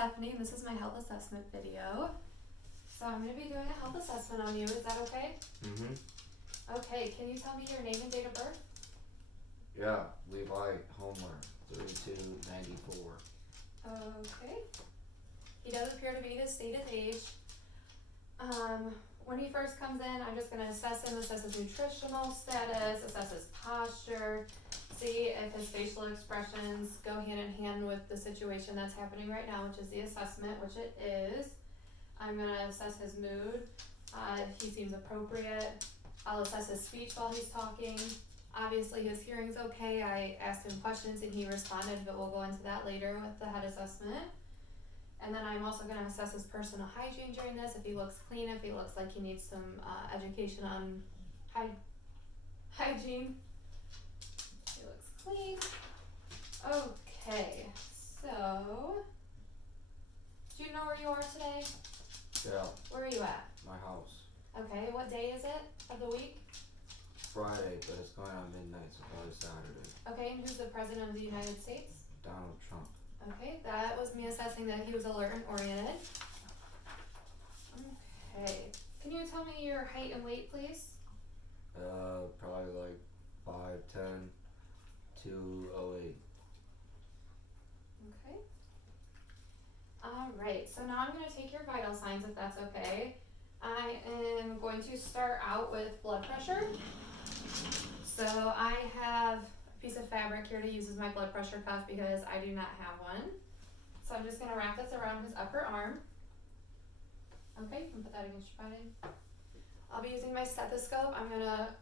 Stephanie, and this is my health assessment video. So I'm going to be doing a health assessment on you. Is that okay? Mm-hmm. Okay, can you tell me your name and date of birth? Yeah, Levi Homer, 3294. Okay. He does appear to be his stated age. When he first comes in, I'm just going to assess him, assess his nutritional status, assess his posture, see if his facial expressions go hand in hand with the situation that's happening right now, which is the assessment, which it is. I'm going to assess his mood. If he seems appropriate. I'll assess his speech while he's talking. Obviously his hearing's okay. I asked him questions and he responded, but we'll go into that later with the head assessment. And then I'm also going to assess his personal hygiene during this, if he looks clean, if he looks like he needs some education on hygiene. He looks clean. Okay, so, do you know where you are today? Yeah, Where are you at? my house. Okay, what day is it of the week? Friday, but it's going on midnight, so probably Saturday. Okay, and who's the President of the United States? Donald Trump. Okay, that was me assessing that he was alert and oriented. Okay, can you tell me your height and weight, please? Probably like 5'10", 208. Okay. Alright, so now I'm going to take your vital signs if that's okay. I am going to start out with blood pressure. So I have a piece of fabric here to use as my blood pressure cuff because I do not have one. So I'm just going to wrap this around his upper arm. Okay, you can put that against your body. I'll be using my stethoscope. I'm going to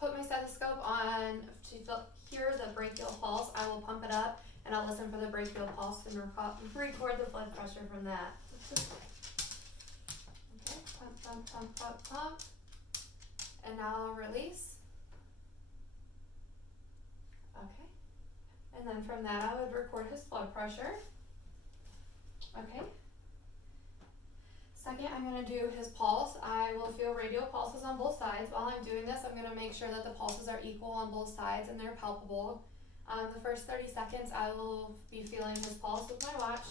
put my stethoscope on to hear the brachial pulse. I will pump it up and I'll listen for the brachial pulse and record the blood pressure from that. Okay, pump, pump, pump, pump, pump. And now I'll release. Okay. And then from that I would record his blood pressure. Okay. Second, I'm going to do his pulse. I will feel radial pulses on both sides. While I'm doing this, I'm going to make sure that the pulses are equal on both sides and they're palpable. The first 30 seconds, I will be feeling his pulse with my watch.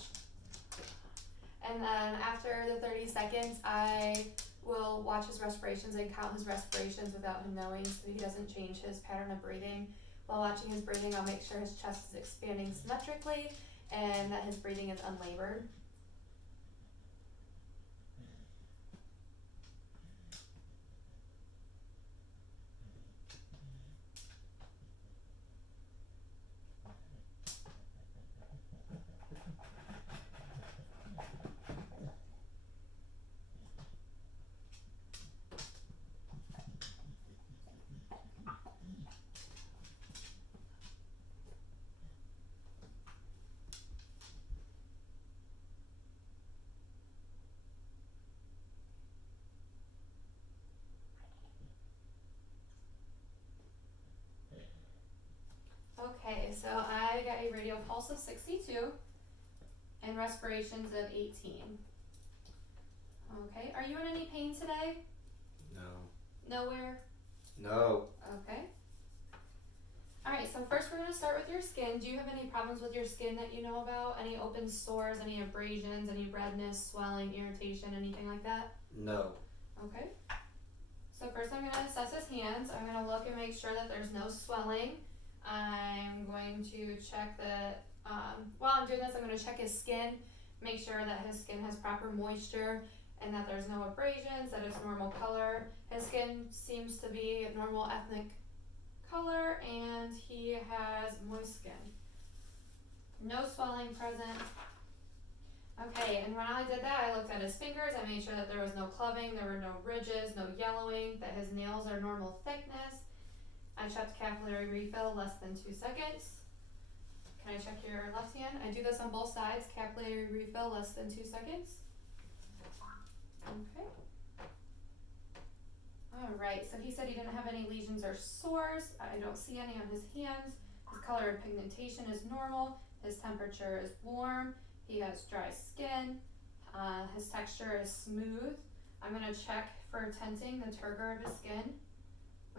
And then after the 30 seconds, I will watch his respirations and count his respirations without him knowing so he doesn't change his pattern of breathing. While watching his breathing, I'll make sure his chest is expanding symmetrically and that his breathing is unlabored. Okay, so I got a radial pulse of 62 and respirations of 18. Okay, are you in any pain today? No. Nowhere? No. Okay. Alright, so first we're going to start with your skin. Do you have any problems with your skin that you know about? Any open sores, any abrasions, any redness, swelling, irritation, anything like that? No. Okay. So first I'm going to assess his hands. I'm going to look and make sure that there's no swelling. I'm going to check that, while I'm doing this, I'm going to check his skin, make sure that his skin has proper moisture and that there's no abrasions, that it's normal color. His skin seems to be a normal ethnic color and he has moist skin. No swelling present. Okay, and when I did that, I looked at his fingers. I made sure that there was no clubbing, there were no ridges, no yellowing, that his nails are normal thickness. I checked capillary refill less than 2 seconds. Can I check your left hand? I do this on both sides. Capillary refill less than 2 seconds. Okay. Alright, so he said he didn't have any lesions or sores. I don't see any on his hands. His color and pigmentation is normal. His temperature is warm. He has dry skin. His texture is smooth. I'm going to check for tenting the turgor of his skin,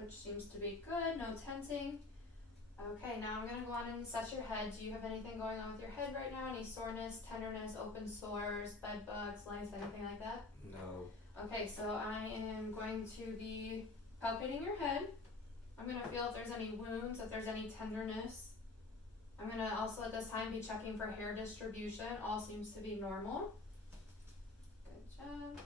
which seems to be good, no tenting. Okay, now I'm gonna go on and assess your head. Do you have anything going on with your head right now? Any soreness, tenderness, open sores, bed bugs, lice, anything like that? No. Okay, so I am going to be palpating your head. I'm gonna feel if there's any wounds, if there's any tenderness. I'm gonna also at this time be checking for hair distribution. All seems to be normal. Good job.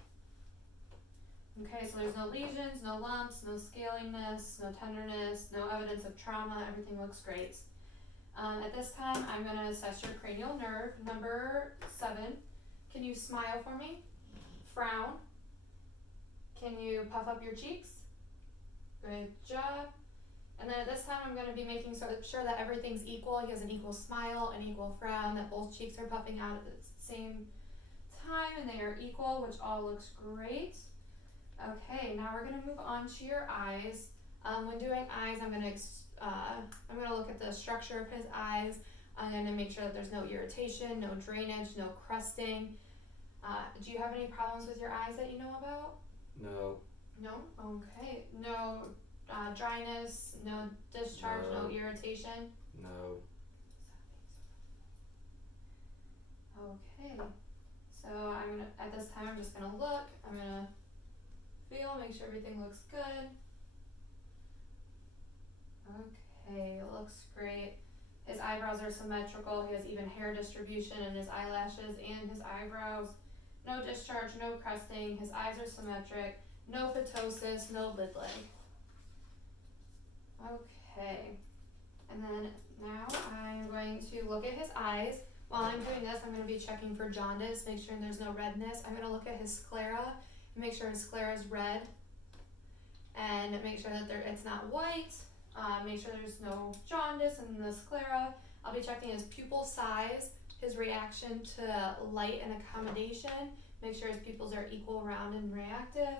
Okay, so there's no lesions, no lumps, no scaliness, no tenderness, no evidence of trauma. Everything looks great. At this time, I'm gonna assess your cranial nerve. Number 7. Can you smile for me? Frown. Can you puff up your cheeks? Good job. And then at this time, I'm going to be making sure that everything's equal. He has an equal smile, an equal frown, that both cheeks are puffing out at the same time and they are equal, which all looks great. Okay, now we're going to move on to your eyes. When doing eyes, I'm going to look at the structure of his eyes. I'm going to make sure that there's no irritation, no drainage, no crusting. Do you have any problems with your eyes that you know about? No. No? Okay. No dryness, no discharge, no irritation? No. Okay. So at this time I'm just gonna look, I'm gonna feel, make sure everything looks good. Okay, it looks great. His eyebrows are symmetrical, he has even hair distribution in his eyelashes and his eyebrows. No discharge, no crusting, his eyes are symmetric, no ptosis, no lid leg. Okay, and then now I'm going to look at his eyes. While I'm doing this, I'm going to be checking for jaundice, make sure there's no redness. I'm going to look at his sclera, make sure his sclera is red, and make sure that it's not white. Make sure there's no jaundice in the sclera. I'll be checking his pupil size, his reaction to light and accommodation, make sure his pupils are equal, round, and reactive.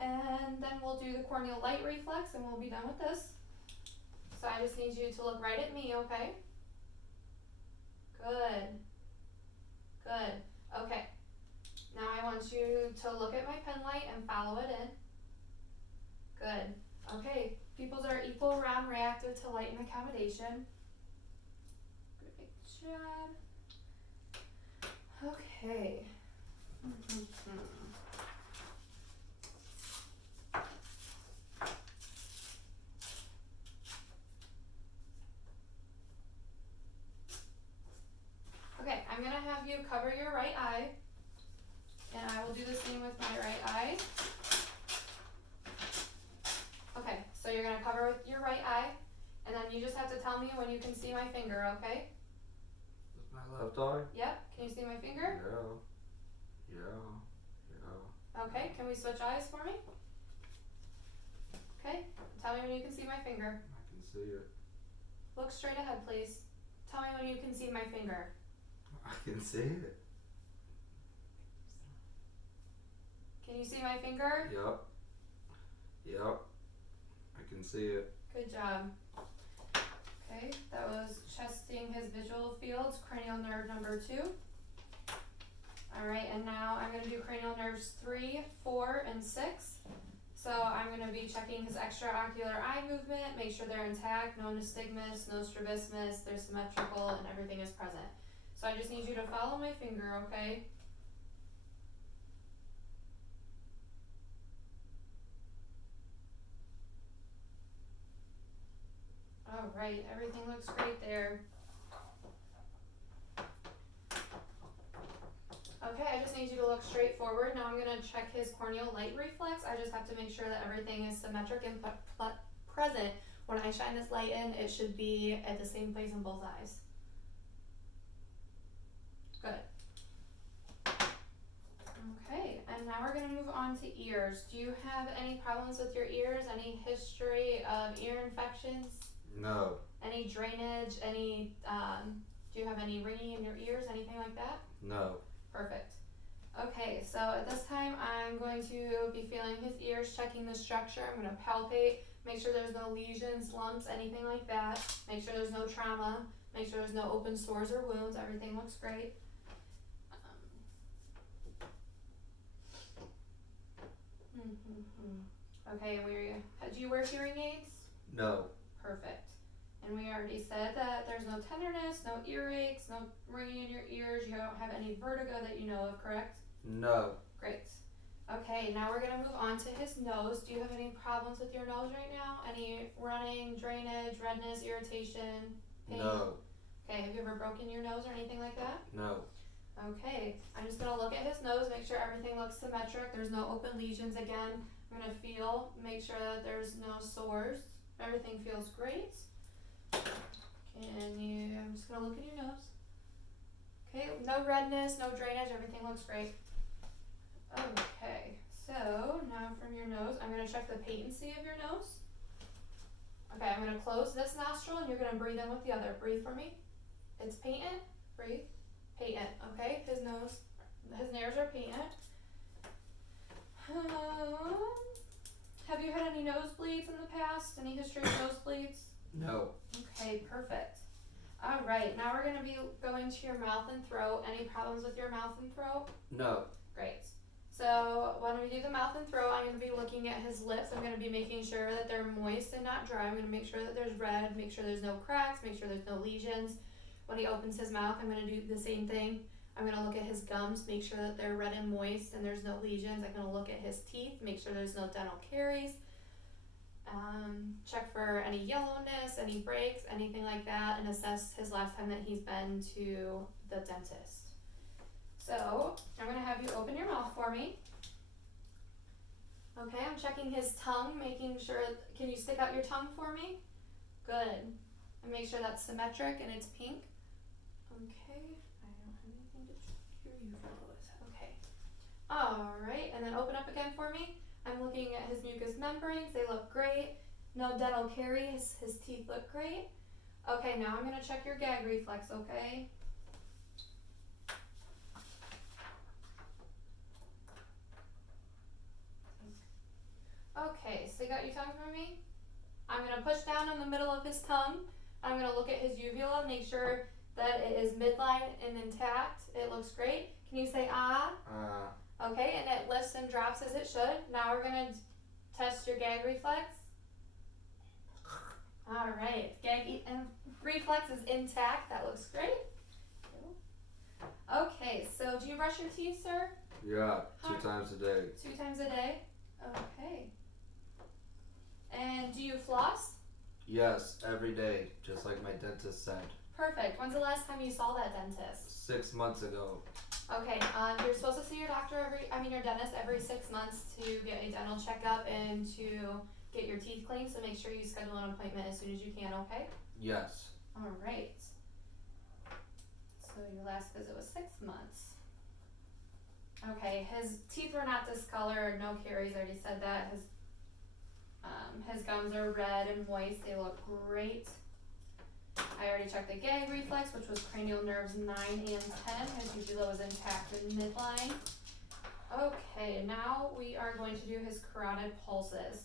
And then we'll do the corneal light reflex and we'll be done with this. So I just need you to look right at me, okay? Good. Good. Okay. Now I want you to look at my pen light and follow it in. Good. Okay. Pupils are equal, round, reactive to light and accommodation. Good job. Okay. Okay, I'm gonna have you cover your right eye, and I will do the same with my right eye. Okay, so you're gonna cover with your right eye, and then you just have to tell me when you can see my finger, okay? With my left eye? Yep, can you see my finger? Yeah. Okay, can we switch eyes for me? Okay, tell me when you can see my finger. I can see it. Look straight ahead, please. Tell me when you can see my finger. I can see it. Can you see my finger? Yep. I can see it. Good job. Okay, that was testing his visual fields, cranial nerve number 2. Alright, and now I'm going to do cranial nerves 3, 4, and 6. So I'm going to be checking his extraocular eye movement, make sure they're intact, no nystagmus, no strabismus, they're symmetrical, and everything is present. So I just need you to follow my finger, okay? Alright, everything looks great there. Okay, I just need you to look straight forward. Now I'm going to check his corneal light reflex. I just have to make sure that everything is symmetric and present. When I shine this light in, it should be at the same place in both eyes. Good. Okay, and now we're going to move on to ears. Do you have any problems with your ears? Any history of ear infections? No. Any drainage? Do you have any ringing in your ears? Anything like that? No. Perfect. Okay, so at this time I'm going to be feeling his ears, checking the structure. I'm going to palpate, make sure there's no lesions, lumps, anything like that. Make sure there's no trauma. Make sure there's no open sores or wounds. Everything looks great. Okay, do you wear hearing aids? No. Perfect. And we already said that there's no tenderness, no earaches, no ringing in your ears. You don't have any vertigo that you know of, correct? No. Great. Okay, now we're gonna move on to his nose. Do you have any problems with your nose right now? Any running, drainage, redness, irritation, pain? No. Okay, have you ever broken your nose or anything like that? No. Okay, I'm just gonna look at his nose, make sure everything looks symmetric. There's no open lesions again. I'm gonna feel, make sure that there's no sores. Everything feels great. I'm just gonna look at your nose. Okay, no redness, no drainage, everything looks great. Okay, so now from your nose, I'm gonna check the patency of your nose. Okay, I'm gonna close this nostril and you're gonna breathe in with the other. Breathe for me. It's patent. Breathe. Patent. Okay, his nares are patent. Have you had any nosebleeds in the past? Any history of nosebleeds? No. Okay, perfect. All right, now we're gonna be going to your mouth and throat. Any problems with your mouth and throat? No. Great. So when we do the mouth and throat, I'm going to be looking at his lips. I'm going to be making sure that they're moist and not dry. I'm going to make sure that there's red, make sure there's no cracks, make sure there's no lesions. When he opens his mouth, I'm going to do the same thing. I'm going to look at his gums, make sure that they're red and moist and there's no lesions. I'm going to look at his teeth, make sure there's no dental caries. Check for any yellowness, any breaks, anything like that, and assess his last time that he's been to the dentist. So, I'm going to have you open your mouth for me. Okay, I'm checking his tongue, making sure, can you stick out your tongue for me? Good. And make sure that's symmetric and it's pink. Okay, I don't have anything to check your uvula with. Okay. Alright, and then open up again for me. I'm looking at his mucous membranes, they look great. No dental caries, his teeth look great. Okay, now I'm going to check your gag reflex, okay? Okay, stick out your tongue for me. I'm going to push down on the middle of his tongue. I'm going to look at his uvula, make sure that it is midline and intact. It looks great. Can you say ah? Okay, and it lifts and drops as it should. Now we're going to test your gag reflex. Alright, reflex is intact. That looks great. Okay, so do you brush your teeth, sir? Yeah, 2 times a day. 2 times a day? Okay. And do you floss? Yes, every day, just like my dentist said. Perfect. When's the last time you saw that dentist? 6 months ago. Okay, you're supposed to see your your dentist every 6 months to get a dental checkup and to get your teeth cleaned, so make sure you schedule an appointment as soon as you can, okay? Yes. Alright. So your last visit was 6 months. Okay, his teeth were not discolored, no caries, I already said that. His gums are red and moist, they look great. I already checked the gag reflex, which was cranial nerves 9 and 10. His uvula was intact in midline. Okay, now we are going to do his carotid pulses.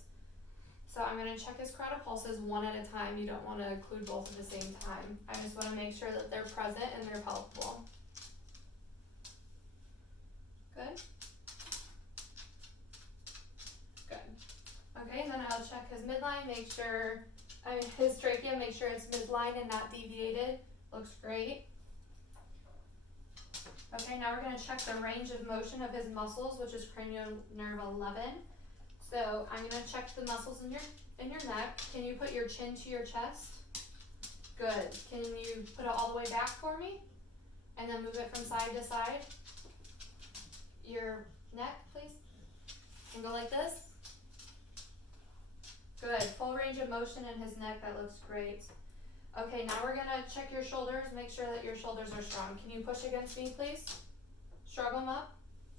So I'm going to check his carotid pulses one at a time. You don't want to include both at the same time. I just want to make sure that they're present and they're palpable. Good? Good. Okay, and then I'll check his midline, make sure, his trachea, make sure it's midline and not deviated. Looks great. Okay, now we're going to check the range of motion of his muscles, which is cranial nerve 11. So I'm going to check the muscles in your neck. Can you put your chin to your chest? Good. Can you put it all the way back for me? And then move it from side to side. Your neck, please. And go like this. Good. Full range of motion in his neck. That looks great. Okay, now we're going to check your shoulders. Make sure that your shoulders are strong. Can you push against me, please? Shrug them up.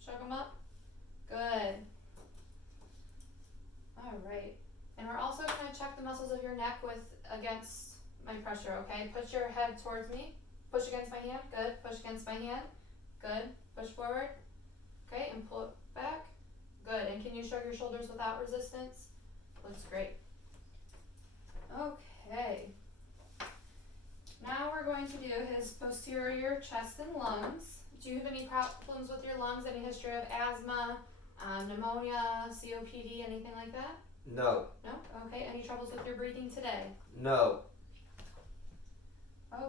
Shrug them up. Good. Alright. And we're also going to check the muscles of your neck against my pressure, okay? Push your head towards me. Push against my hand. Good. Push against my hand. Good. Push forward. Okay, and pull it back. Good. And can you shrug your shoulders without resistance? Looks great. Okay. Now we're going to do his posterior chest and lungs. Do you have any problems with your lungs? Any history of asthma, pneumonia, COPD, anything like that? No. No? Okay. Any troubles with your breathing today? No.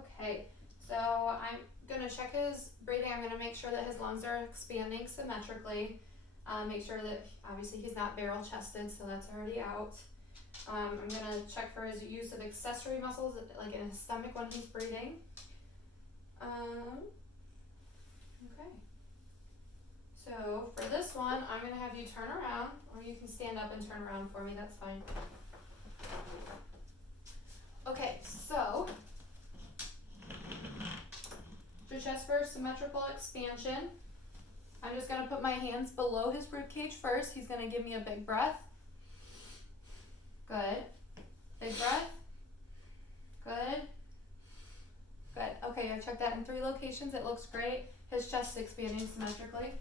Okay, so I'm gonna check his breathing. I'm gonna make sure that his lungs are expanding symmetrically. Make sure that obviously he's not barrel chested, so that's already out. I'm gonna check for his use of accessory muscles, like in his stomach when he's breathing. Okay. So for this one, I'm gonna have you turn around, or you can stand up and turn around for me, that's fine. Okay, so for chest first, symmetrical expansion. I'm just gonna put my hands below his ribcage first. He's gonna give me a big breath. Good. Big breath. Good. Good. Okay, I checked that in 3 locations. It looks great. His chest is expanding symmetrically.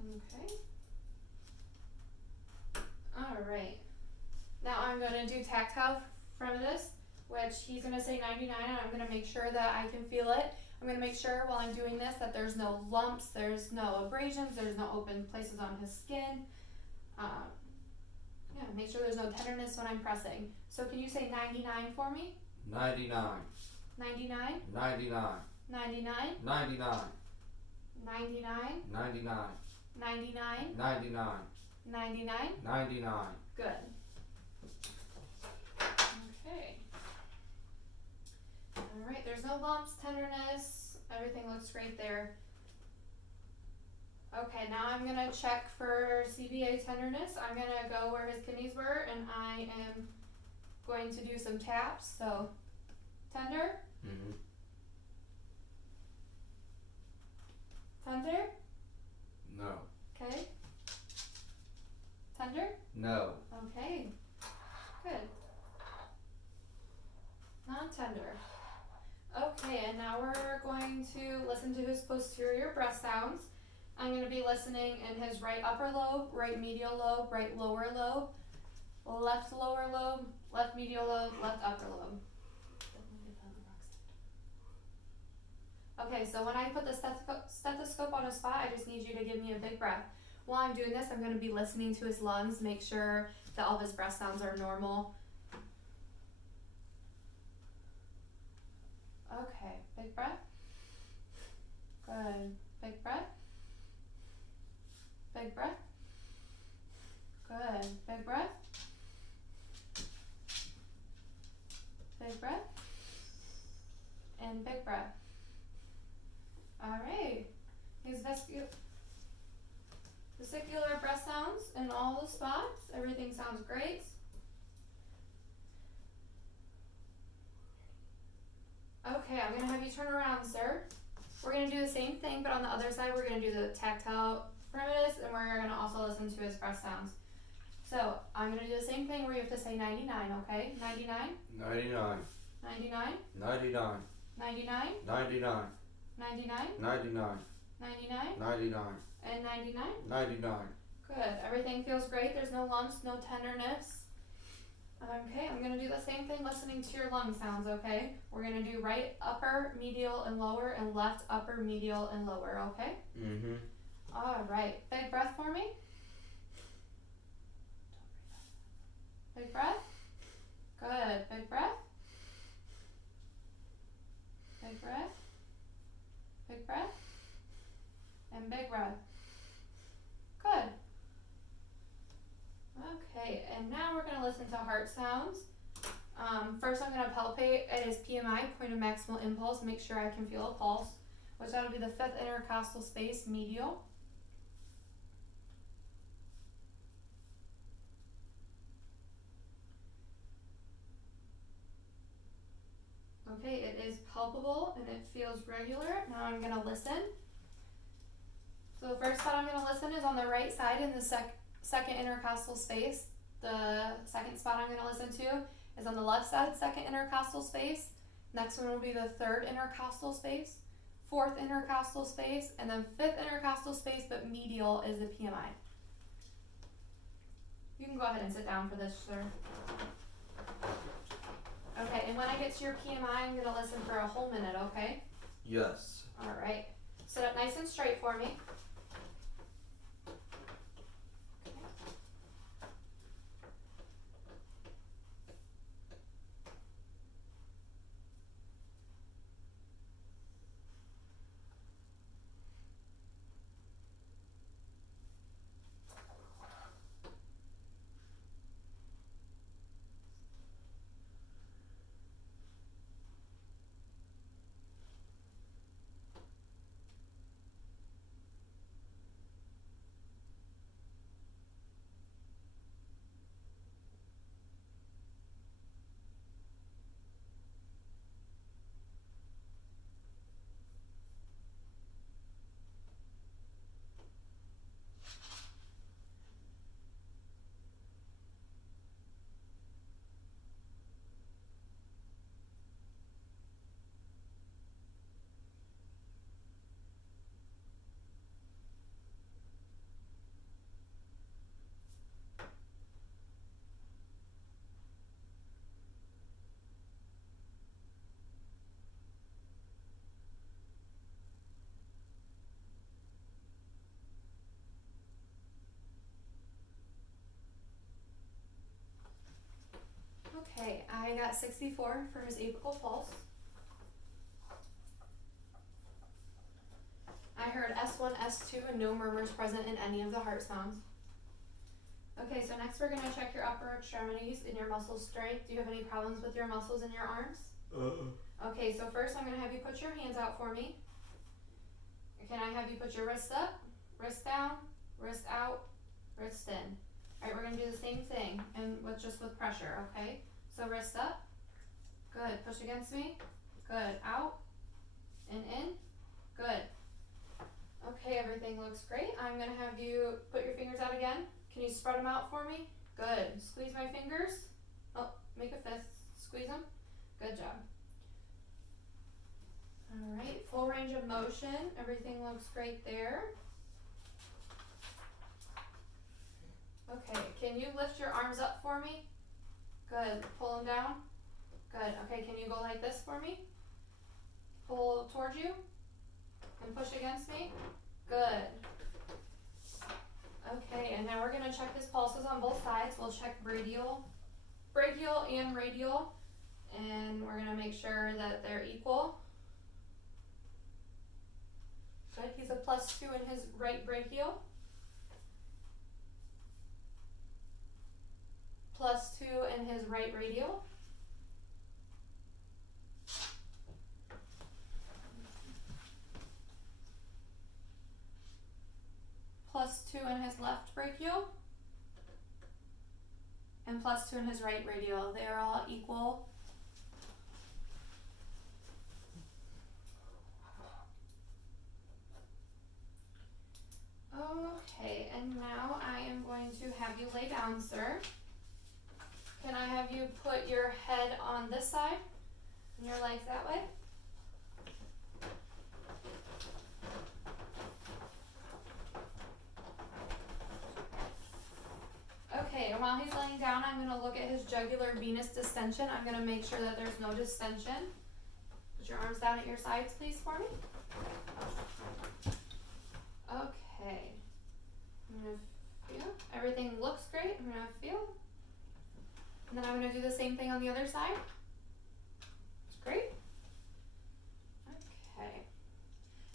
Okay. Alright. Now I'm gonna do tactile frenesis, which he's gonna say 99, and I'm gonna make sure that I can feel it. I'm gonna make sure while I'm doing this that there's no lumps, there's no abrasions, there's no open places on his skin. Yeah, make sure there's no tenderness when I'm pressing. So can you say 99 for me? 99. 99? 99. 99? 99. 99? 99. 99? 99. 99? 99. Good. Okay. Alright, there's no lumps, tenderness, everything looks great there. Okay, now I'm gonna check for CBA tenderness. I'm gonna go where his kidneys were, and I am going to do some taps. So, tender, Mm-hmm. tender, No. okay, tender, No. okay, good, non-tender. Okay, and now we're going to listen to his posterior breath sounds. I'm going to be listening in his right upper lobe, right medial lobe, right lower lobe, left lower lobe, left medial lobe, left upper lobe. Okay, so when I put the stethoscope on his spot, I just need you to give me a big breath. While I'm doing this, I'm going to be listening to his lungs, make sure that all of his breath sounds are normal. Okay, big breath. Good. Big breath. Big breath. Good. Big breath. Big breath. And big breath. Alright. His vesicular breath sounds in all the spots. Everything sounds great. Okay, I'm going to have you turn around, sir. We're going to do the same thing, but on the other side, we're going to do the tactile frenesis, and we're going to also listen to his breath sounds. So, I'm going to do the same thing where you have to say 99, okay? 99? 99. 99? 99. 99? 99. 99? 99. 99? 99. And 99? 99. Good. Everything feels great. There's no lumps, no tenderness. Okay, I'm going to do the same thing listening to your lung sounds, okay? We're going to do right upper, medial, and lower, and left upper, medial, and lower, okay? Mm-hmm. Alright, big breath for me. Big breath. Good. Big breath. Big breath. Big breath. And big breath. Good. Okay, and now we're going to listen to heart sounds. First I'm going to palpate at his PMI, point of maximal impulse, make sure I can feel a pulse, which that'll be the 5th intercostal space, medial. Okay, it is palpable and it feels regular. Now I'm going to listen. So the first spot I'm going to listen is on the right side in the second intercostal space. The second spot I'm going to listen to is on the left side, second intercostal space. Next one will be the 3rd intercostal space, 4th intercostal space, and then 5th intercostal space, but medial is the PMI. You can go ahead and sit down for this, sir. Okay, and when I get to your PMI, I'm going to listen for a whole minute, okay? Yes. Alright. Sit up nice and straight for me. Okay, I got 64 for his apical pulse. I heard S1, S2, and no murmurs present in any of the heart sounds. Okay, so next we're gonna check your upper extremities and your muscle strength. Do you have any problems with your muscles in your arms? Okay, so first I'm gonna have you put your hands out for me. Can I have you put your wrists up, wrist down, wrist out, wrist in. Alright, we're gonna do the same thing, and with pressure, okay? So wrist up, good, push against me, good, out, and in, good. Okay, everything looks great. I'm gonna have you put your fingers out again. Can you spread them out for me? Good, squeeze my fingers. Oh, make a fist, squeeze them. Good job. Alright, full range of motion, everything looks great there. Okay, can you lift your arms up for me? Good, pull them down. Good, okay, can you go like this for me? Pull towards you and push against me. Good. Okay, and now we're gonna check his pulses on both sides. We'll check brachial and radial, and we're gonna make sure that they're equal. Good, he's a +2 in his right brachial. +2 in his right radial. +2 in his left brachial. And +2 in his right radial. They are all equal. Okay, and now I am going to have you lay down, sir. Can I have you put your head on this side and your legs that way? Okay, and while he's laying down, I'm going to look at his jugular venous distension. I'm going to make sure that there's no distension. Put your arms down at your sides, please, for me. Okay. I'm going to feel. Everything looks great. I'm going to feel. And then I'm going to do the same thing on the other side. It's great. Okay.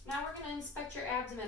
Now we're going to inspect your abdomen.